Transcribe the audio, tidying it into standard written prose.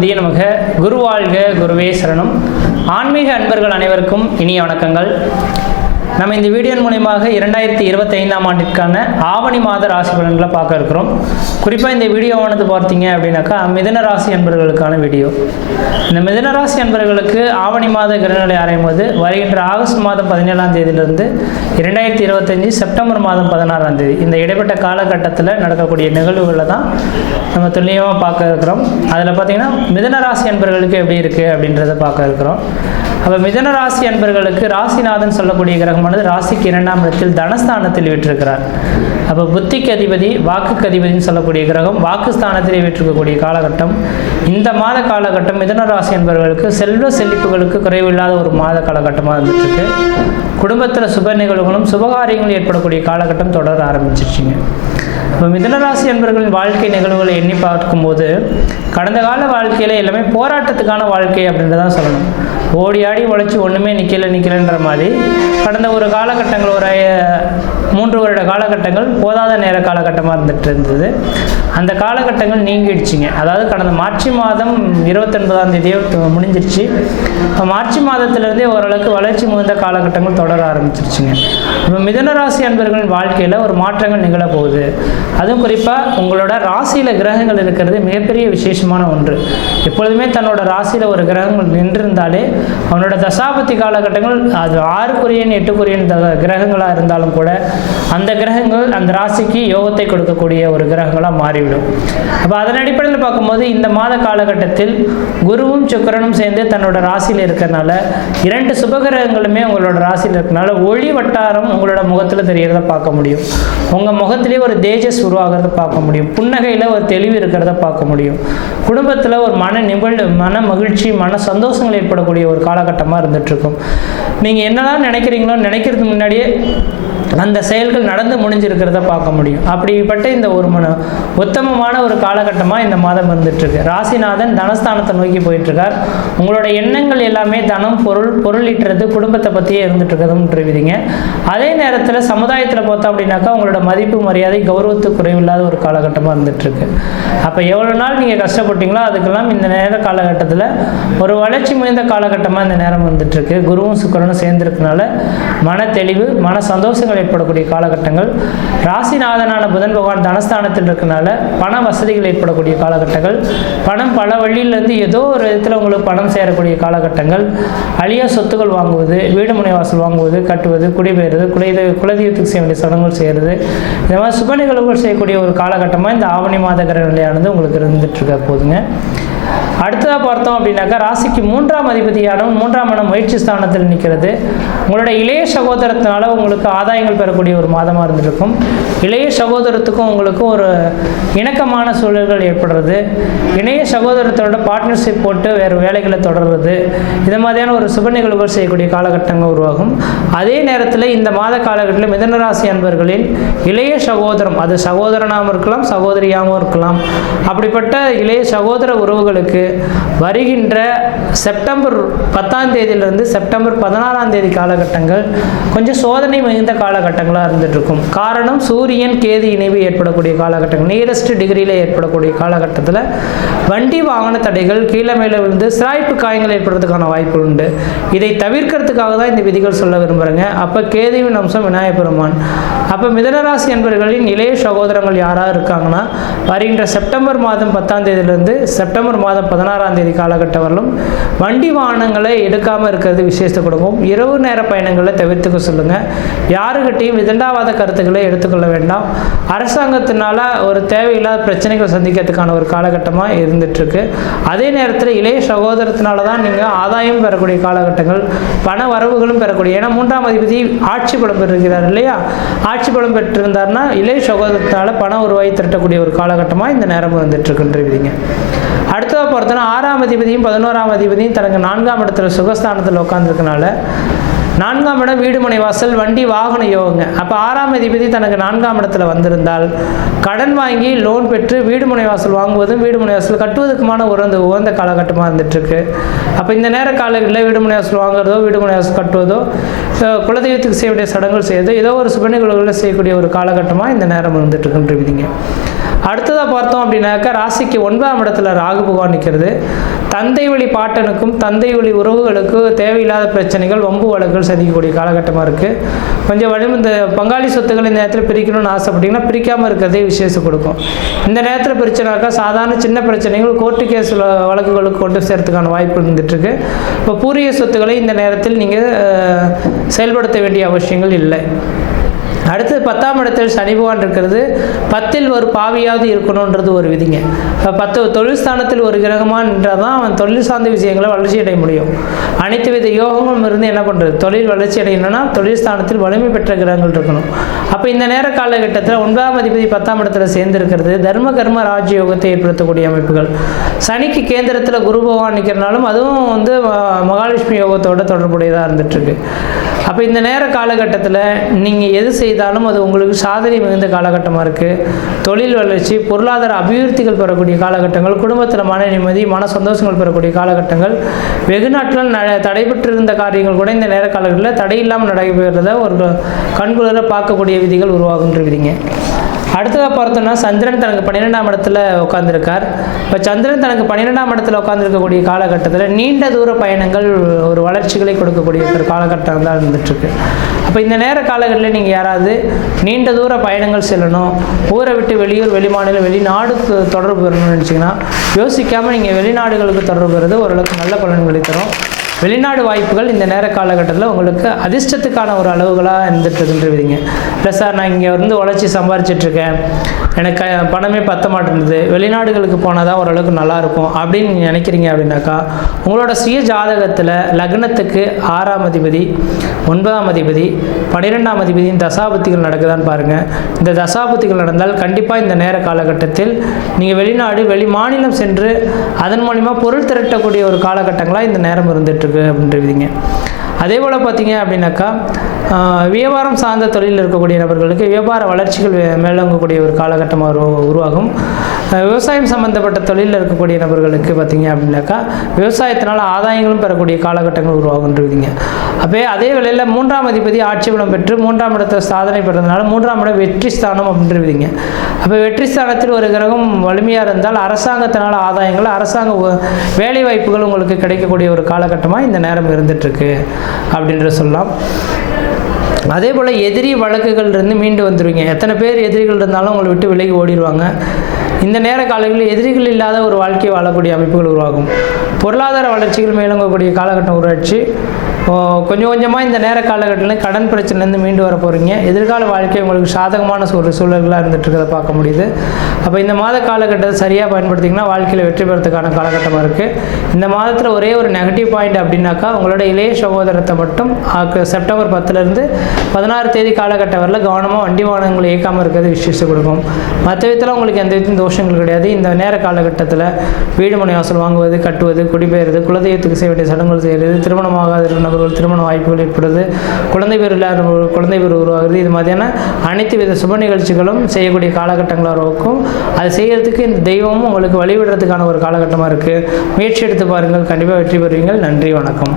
கணபதியே நமக. குரு வாழ்க, குருவே சரணம். ஆன்மீக அன்பர்கள் அனைவருக்கும் இனிய வணக்கங்கள். நம்ம இந்த வீடியோ மூலமாக 2025ஆம் ஆண்டிற்கான ஆவணி மாத ராசி பலன்களை பார்க்க இருக்கிறோம். குறிப்பாக இந்த வீடியோவானது பார்த்தீங்க அப்படின்னாக்கா மிதுன ராசி அன்பர்களுக்கான வீடியோ. இந்த மிதுன ராசி அன்பர்களுக்கு ஆவணி மாத கிரகநிலை ஆராயும் போது வருகின்ற ஆகஸ்ட் மாதம் 17ஆம் தேதியிலிருந்து 2025 செப்டம்பர் மாதம் 16ஆம் தேதி இந்த இடைப்பட்ட காலகட்டத்தில் நடக்கக்கூடிய நிகழ்வுகளை தான் நம்ம துல்லியமாக பார்க்க இருக்கிறோம். அதில் பார்த்தீங்கன்னா மிதுன ராசி அன்பர்களுக்கு எப்படி இருக்குது அப்படின்றத பார்க்க இருக்கிறோம். அப்போ மிதுன ராசி அன்பர்களுக்கு ராசிநாதன் சொல்லக்கூடிய கிரகமானது ராசிக்கு 2ஆம் இடத்தில் தனஸ்தானத்தில் விட்டிருக்கிறார். அப்போ புத்திக்கு அதிபதி, வாக்குக்கு அதிபதினு சொல்லக்கூடிய கிரகம் வாக்குஸ்தானத்திலே விட்டிருக்கக்கூடிய காலகட்டம். இந்த மாத காலகட்டம் மிதுன ராசி அன்பர்களுக்கு செல்வ செழிப்புகளுக்கு குறைவில்லாத ஒரு மாத காலகட்டமாக இருந்துட்டுருக்கு. குடும்பத்தில் சுப நிகழ்வுகளும் சுபகாரியங்களும் ஏற்படக்கூடிய காலகட்டம் தொடர ஆரம்பிச்சிருச்சுங்க. இப்போ மிதுனராசி அன்பர்களின் வாழ்க்கை நிகழ்வுகளை எண்ணி பார்க்கும்போது கடந்த கால வாழ்க்கையில் எல்லாமே போராட்டத்துக்கான வாழ்க்கை அப்படின்றதான் சொல்லணும். ஓடி ஆடி உழைச்சி ஒன்றுமே நிற்கலைன்ற மாதிரி கடந்த ஒரு காலகட்டங்கள், ஒரு 3 வருட காலகட்டங்கள் போதாத நேர காலகட்டமாக இருந்தது. அந்த காலகட்டங்கள் நீங்கிடுச்சிங்க. அதாவது கடந்த மார்ச் மாதம் 29ஆம் தேதியே முடிஞ்சிருச்சு. இப்போ மார்ச் மாதத்திலேருந்தே ஓரளவுக்கு வளர்ச்சி மிகுந்த காலகட்டங்கள் தொடர ஆரம்பிச்சிருச்சுங்க. இப்போ மிதுனராசி அன்பர்களின் வாழ்க்கையில் ஒரு மாற்றங்கள் நிகழப்போகுது. அதுவும் குறிப்பாக உங்களோட ராசியில் கிரகங்கள் இருக்கிறது மிகப்பெரிய விசேஷமான ஒன்று. எப்பொழுதுமே தன்னோட ராசியில் ஒரு கிரகங்கள் நின்றிருந்தாலே அவனோட தசாபத்தி காலகட்டங்கள் அது 6க்குரியன் 8க்குரியன் கிரகங்களாக இருந்தாலும் கூட அந்த கிரகங்கள் அந்த ராசிக்கு யோகத்தை கொடுக்கக்கூடிய ஒரு கிரகங்களாக மாறிவிடும். அப்போ அதன் அடிப்படையில் பார்க்கும்போது இந்த மாத காலகட்டத்தில் குருவும் சுக்கிரனும் சேர்ந்து தன்னோட ராசியில் இருக்கிறதுனால 2 சுபகிரகங்களுமே உங்களோட ராசியில் இருக்கிறதுனால ஒளி வட்டாரம் உங்களோட முகத்தில் தெரியறத பார்க்க முடியும். உங்கள் முகத்திலே ஒரு தேஜஸ் உருவாகிறத பார்க்க முடியும். புன்னகையில் ஒரு தெளிவு இருக்கிறத பார்க்க முடியும். குடும்பத்தில் ஒரு மன மகிழ்ச்சி, மன சந்தோஷங்கள் ஏற்படக்கூடிய ஒரு காலகட்டமாக இருந்துகிட்ருக்கும். நீங்கள் என்னெல்லாம் நினைக்கிறீங்களோ நினைக்கிறதுக்கு முன்னாடியே அந்த செயல்கள் நடந்து முடிஞ்சிருக்கிறத பார்க்க முடியும். அப்படிப்பட்ட இந்த ஒரு உத்தமமான ஒரு காலகட்டமாக இந்த மாதம் இருந்துகிட்ருக்கு. ராசிநாதன் தனஸ்தானத்தை நோக்கி போயிட்டுருக்கார். உங்களோட எண்ணங்கள் எல்லாமே தனம், பொருள் ஈட்டுறது, குடும்பத்தை பற்றியே இருந்துகிட்ருக்குதுன்றீங்க. அதே நேரத்தில் சமுதாயத்தில் பார்த்தோம் அப்படின்னாக்கா உங்களோட மதிப்பு, மரியாதை, கௌரவத்துக்கு குறைவில்லாத ஒரு காலகட்டமாக இருந்துகிட்ருக்கு. அப்போ எவ்வளோ நாள் நீங்கள் கஷ்டப்பட்டீங்களோ அதுக்கெல்லாம் இந்த நேர காலகட்டத்தில் ஒரு வளர்ச்சி மிகுந்த காலகட்டமாக இந்த நேரம் வந்துட்டுருக்கு. குருவும் சுக்கிரனும் சேர்ந்துருக்கனால மன தெளிவு, மன சந்தோஷங்கள் ஏற்படக்கூடிய காலகட்டங்கள். ராசிநாதனான புதன் பகவான் தனஸ்தானத்தில் இருக்கனால பண வசதிகள் ஏற்படக்கூடிய காலகட்டங்கள். பணம் பல வழியிலேருந்து ஏதோ ஒரு விதத்தில் உங்களுக்கு பணம் சேரக்கூடிய காலகட்டங்கள். அழியா சொத்துக்கள் வாங்குவது, வீடு முனை வாசல் வாங்குவது, கட்டுவது, குடிபெயர்வது, குலதெய்வத்துக்கு செய்ய வேண்டிய சடங்குகள் செய்கிறது, இந்த மாதிரி சுப நிகழ்வுகள் செய்யக்கூடிய ஒரு காலகட்டமாக இந்த ஆவணி மாத கிரக நிலையானது உங்களுக்கு இருந்துட்டு இருக்க போதுங்க. அடுத்ததாக பார்த்தோம் அப்படின்னாக்கா ராசிக்கு 3ஆம் அதிபதியானவன் 3ஆம் இடம் முயற்சி ஸ்தானத்தில் நிற்கிறது. உங்களோட இளைய சகோதரத்தினால உங்களுக்கு ஆதாயங்கள் பெறக்கூடிய ஒரு மாதமாக இருந்திருக்கும். இளைய சகோதரத்துக்கும் உங்களுக்கும் ஒரு இணக்கமான சூழல்கள் ஏற்படுறது, இளைய சகோதரத்தோட பார்ட்னர்ஷிப் போட்டு வேறு வேலைகளை தொடர்றது, இது மாதிரியான ஒரு சுப நிகழ்வுகள் செய்யக்கூடிய காலகட்டங்கள் உருவாகும். அதே நேரத்தில் இந்த மாத காலகட்டத்தில் மிதுனராசி அன்பர்களில் இளைய சகோதரம், அது சகோதரனாகவும் இருக்கலாம், சகோதரியாகவும் இருக்கலாம், அப்படிப்பட்ட இளைய சகோதர உறவுகளுக்கு வருகின்ற செப்டம்பர் 10ஆம் தேதியிலிருந்து செப்டம்பர் 16ஆம் தேதி காலகட்டங்கள் கொஞ்சம் சோதனை மிகுந்த காலகட்டங்களாக இருந்துட்டு இருக்கும். காரணம் சூரியன் கேது இணைவு ஏற்படக்கூடிய காலகட்டங்கள், நியரஸ்ட் டிகிரியில் ஏற்படக்கூடிய காலகட்டத்தில் வண்டி வாகன தடைகள், கீழே மேலே விழுந்து சிராய்ப்பு காயங்கள் ஏற்படுறதுக்கான வாய்ப்பு உண்டு. இதை தவிர்க்கிறதுக்காக தான் இந்த விதிகள் சொல்ல விரும்புகிறேங்க. அப்போ கேதுவின் அம்சம் விநாயகப் பெருமான். அப்போ மிதுனராசி என்பவர்களின் இளைய சகோதரங்கள் யாராக இருக்காங்கன்னா வருகின்ற செப்டம்பர் மாதம் 10ஆம் தேதியிலிருந்து செப்டம்பர் மாதம் 16ஆம் தேதி காலகட்டம் வரலும் வண்டி வாகனங்களை எடுக்காமல் இருக்கிறது விசேஷத்தை கொடுக்கும். இரவு நேர பயணங்களை தவிர்த்துக்க சொல்லுங்கள். யாருக்கிட்டையும் விதண்டாவாத கருத்துக்களை எடுத்துக்கொள்ள வேண்டாம். அரசாங்கத்தினால ஒரு தேவையில்லாத பிரச்சனைகளை சந்திக்கிறதுக்கான ஒரு காலகட்டமாக இருந்துகிட்ருக்கு. அதே நேரத்தில் இளைய சகோதரத்தினால தான் நீங்கள் ஆதாயம் பெறக்கூடிய காலகட்டங்கள், பண வரவுகளும் பெறக்கூடிய. ஏன்னா 3ஆம் அதிபதி ஆட்சி பலம் பெற்றிருக்கிறார் இல்லையா? ஆட்சி பலம் பெற்றிருந்தார்னா இளைய சகோதரத்தினால பண உருவாகி திரட்டக்கூடிய ஒரு காலகட்டமாக இந்த நேரம் வந்துட்டுருக்குன்றீங்க. அடுத்ததாக பார்த்தோன்னா 6ஆம் அதிபதியும் 11ஆம் அதிபதியும் தனக்கு 4ஆம் இடத்துல சுகஸ்தானத்தில் உட்காந்துருக்கனால 4ஆம் இடம் வீடு மனை வாசல் வண்டி வாகன யோகங்க. அப்போ 6ஆம் அதிபதி தனக்கு 4ஆம் இடத்துல வந்திருந்தால் கடன் வாங்கி லோன் பெற்று வீடு மனை வாசல் வாங்குவதும் வீடு மனை வாசல் கட்டுவதற்குமான உகந்த காலகட்டமாக இருந்துகிட்ருக்கு. அப்போ இந்த நேர காலங்களில் வீடு மனை வாசல் வாங்குறதோ வீடு மனை வாசல் கட்டுவதோ குலதெய்வத்துக்கு செய்ய வேண்டிய சடங்குகள் செய்யறதோ ஏதோ ஒரு சுப நிகழ்வுகளில் செய்யக்கூடிய ஒரு காலகட்டமாக இந்த நேரம் இருந்துகிட்ருக்குன்றீங்க. அடுத்ததாக பார்த்தோம் அப்படின்னாக்கா ராசிக்கு 9ஆம் இடத்துல ராகு பகவான் நிற்கிறது. தந்தை வழி பாட்டனுக்கும் தந்தை வழி உறவுகளுக்கு தேவையில்லாத பிரச்சனைகள் வம்பு வழக்குகள் சந்திக்கக்கூடிய காலகட்டமாக இருக்குது. கொஞ்சம் இந்த பங்காளி சொத்துக்கள் இந்த நேரத்தில் பிரிக்கணும்னு ஆசைப்பட்டீங்கன்னா பிரிக்காமல் இருக்கிறதே விசேஷம் கொடுக்கும். இந்த நேரத்தில் பிரிச்சனாக்கா சாதாரண சின்ன பிரச்சனைகள் கோர்ட்டு கேஸ் வழக்குகளுக்கு கொண்டு சேர்த்துக்கான வாய்ப்பு இருந்துகிட்ருக்கு. இப்போ பூர்வீக சொத்துக்களை இந்த நேரத்தில் நீங்கள் செயல்படுத்த வேண்டிய அவசியங்கள் இல்லை. அடுத்து 10ஆம் இடத்தில் சனி பகவான் இருக்கிறது. 10ல் ஒரு பாவியாவது இருக்கணுன்றது ஒரு விதிங்க. 10 தொழில் ஸ்தானத்தில் ஒரு கிரகமாக நின்றால் தான் அவன் தொழில் சார்ந்த விஷயங்களை வளர்ச்சி அடைய முடியும். அனைத்து வித யோகங்களும் இருந்து என்ன பண்ணுறது, தொழில் வளர்ச்சி அடையணும்னா தொழில் ஸ்தானத்தில் வலிமை பெற்ற கிரகங்கள் இருக்கணும். அப்போ இந்த நேர காலகட்டத்தில் 9ஆம் அதிபதி 10ஆம் இடத்துல சேர்ந்திருக்கிறது தர்ம கர்ம ராஜயோகத்தை ஏற்படுத்தக்கூடிய அமைப்புகள். சனிக்கு கேந்திரத்தில் குரு பகவான் நிற்கிறனாலும் அதுவும் மகாலட்சுமி யோகத்தோட தொடர்புடையதாக இருந்துகிட்ருக்கு. அப்போ இந்த நேர காலகட்டத்தில் நீங்கள் எது செய்தாலும் அது உங்களுக்கு சாதனை மிகுந்த காலகட்டமாக இருக்குது. தொழில் வளர்ச்சி, பொருளாதார அபிவிருத்திகள் பெறக்கூடிய காலகட்டங்கள், குடும்பத்தில் மன நிம்மதி, மன சந்தோஷங்கள் பெறக்கூடிய காலகட்டங்கள், வெகு நாட்கள் தடைபெற்றிருந்த காரியங்கள் கூட இந்த நேர காலகட்டத்தில் தடையில்லாமல் நடைபெறுறத ஒரு கண்குளிர பார்க்கக்கூடிய விதிகள் உருவாகுன்ற விதிங்க. அடுத்ததாக பார்த்தோம்னா சந்திரன் தனக்கு 12ஆம் இடத்துல உட்காந்துருக்கார். இப்போ சந்திரன் தனக்கு 12ஆம் இடத்துல உட்காந்துருக்கக்கூடிய காலகட்டத்தில் நீண்ட தூர பயணங்கள் ஒரு வளர்ச்சிகளை கொடுக்கக்கூடிய ஒரு காலகட்டம் தான் இருந்துகிட்ருக்கு. அப்போ இந்த நேர காலங்களில் நீங்கள் யாராவது நீண்ட தூர பயணங்கள் செல்லணும், ஊரை விட்டு வெளியூர், வெளிமாநிலம், வெளிநாடுக்கு தொடர்பு பெறணும்னு நினச்சிங்கன்னா யோசிக்காமல் நீங்கள் வெளிநாடுகளுக்கு தொடர்பு பெறுறது ஓரளவுக்கு நல்ல பலன்களை தரும். வெளிநாடு வாய்ப்புகள் இந்த நேர காலகட்டத்தில் உங்களுக்கு அதிர்ஷ்டத்துக்கான ஒரு அளவுகளாக இருந்துகிட்ருக்குன்றீங்க. இல்லை சார் நான் இங்கே உழைச்சி சம்பாரிச்சிட்ருக்கேன், எனக்கு பணமே பத்த மாட்டேங்குது, வெளிநாடுகளுக்கு போனால் தான் ஓரளவுக்கு நல்லாயிருக்கும் அப்படின்னு நினைக்கிறீங்க அப்படின்னாக்கா உங்களோட சுய ஜாதகத்தில் லக்னத்துக்கு 6ஆம் அதிபதி, 9ஆம் அதிபதி, 12ஆம் அதிபதியின் தசாபுத்திகள் நடக்குதான்னு பாருங்கள். இந்த தசாபுத்திகள் நடந்தால் கண்டிப்பாக இந்த நேர காலகட்டத்தில் நீங்கள் வெளிநாடு, வெளி மாநிலம் சென்று அதன் மூலிமா பொருள் திரட்டக்கூடிய ஒரு காலகட்டங்களாக இந்த நேரம் இருந்துகிட்ருக்கு அப்படின்றீங்க. அதே போல் பார்த்தீங்க அப்படின்னாக்கா வியாபாரம் சார்ந்த தொழிலில் இருக்கக்கூடிய நபர்களுக்கு வியாபார வளர்ச்சிகள் மேலோங்கக்கூடிய ஒரு காலகட்டமாக உருவாகும். விவசாயம் சம்மந்தப்பட்ட தொழிலில் இருக்கக்கூடிய நபர்களுக்கு பார்த்தீங்க அப்படின்னாக்கா விவசாயத்தினால் ஆதாயங்களும் பெறக்கூடிய காலகட்டங்கள் உருவாகுன்றீங்க. அப்போ அதே வேளையில் 3ஆம் அதிபதி ஆட்சி பலம் பெற்று 3ஆம் இடத்தை சாதனை பெறதுனால 3ஆம் இடம் வெற்றி ஸ்தானம் அப்படின்றீங்க. அப்போ வெற்றி ஸ்தானத்தில் ஒரு கிரகம் வலிமையாக இருந்தால் அரசாங்கத்தினால் ஆதாயங்கள், அரசாங்க வேலை வாய்ப்புகள் உங்களுக்கு கிடைக்கக்கூடிய ஒரு காலகட்டமாக இந்த நேரம் இருந்துகிட்ருக்கு அப்படின்ற சொல்லலாம். அதே போல் எதிரி வழக்குகள் இருந்து மீண்டு வந்துடுவீங்க. எத்தனை பேர் எதிரிகள் இருந்தாலும் உங்களை விட்டு விலகி ஓடிடுவாங்க. இந்த நேர காலங்களில் எதிரிகள் இல்லாத ஒரு வாழ்க்கையை வாழக்கூடிய அமைப்புகள் உருவாகும். பொருளாதார வளர்ச்சிகள் மேலோங்கக்கூடிய காலகட்டம் உருவாச்சு. கொஞ்சம் கொஞ்சமாக இந்த நேர காலகட்டத்தில் கடன் பிரச்சனைலேருந்து மீண்டு வர போகிறீங்க. எதிர்கால வாழ்க்கை உங்களுக்கு சாதகமான ஒரு சூழல்களாக இருந்துகிட்ருக்கிறத பார்க்க முடியுது. அப்போ இந்த மாத காலகட்டத்தை சரியாக பயன்படுத்திங்கன்னா வாழ்க்கையில் வெற்றி பெறத்துக்கான காலகட்டமாக இருக்குது. இந்த மாதத்தில் ஒரே ஒரு நெகட்டிவ் பாயிண்ட் அப்படின்னாக்கா உங்களோட இளைய சகோதரத்தை மட்டும் செப்டம்பர் 10லேருந்து 16 தேதி காலகட்டம் வரல கவனமாக வண்டி வாகனங்களை இயக்காமல் இருக்கிறது விசேஷம் கொடுக்கும். மற்ற விதத்தில் உங்களுக்கு எந்த விதத்தையும் தோஷங்கள் கிடையாது. இந்த நேர காலகட்டத்தில் வீடு மனை வாசல் வாங்குவது, கட்டுவது, குடிபெயர்வது, குலதெய்வத்துக்கு செய்ய வேண்டிய சடங்குகள் செய்கிறது, திருமணமாகாத நபர்கள் திருமண வாய்ப்புகள் ஏற்படுது, குழந்தை பேர் இல்லாத குழந்தை பேர் உருவாகுது, இது மாதிரியான அனைத்து வித சுப நிகழ்ச்சிகளும் செய்யக்கூடிய காலகட்டங்களாக இருக்கும். அது செய்கிறதுக்கு இந்த தெய்வமும் உங்களுக்கு வழிவிடுறதுக்கான ஒரு காலகட்டமாக இருக்குது. முயற்சி எடுத்து பாருங்கள், கண்டிப்பாக வெற்றி பெறுவீங்கள். நன்றி, வணக்கம்.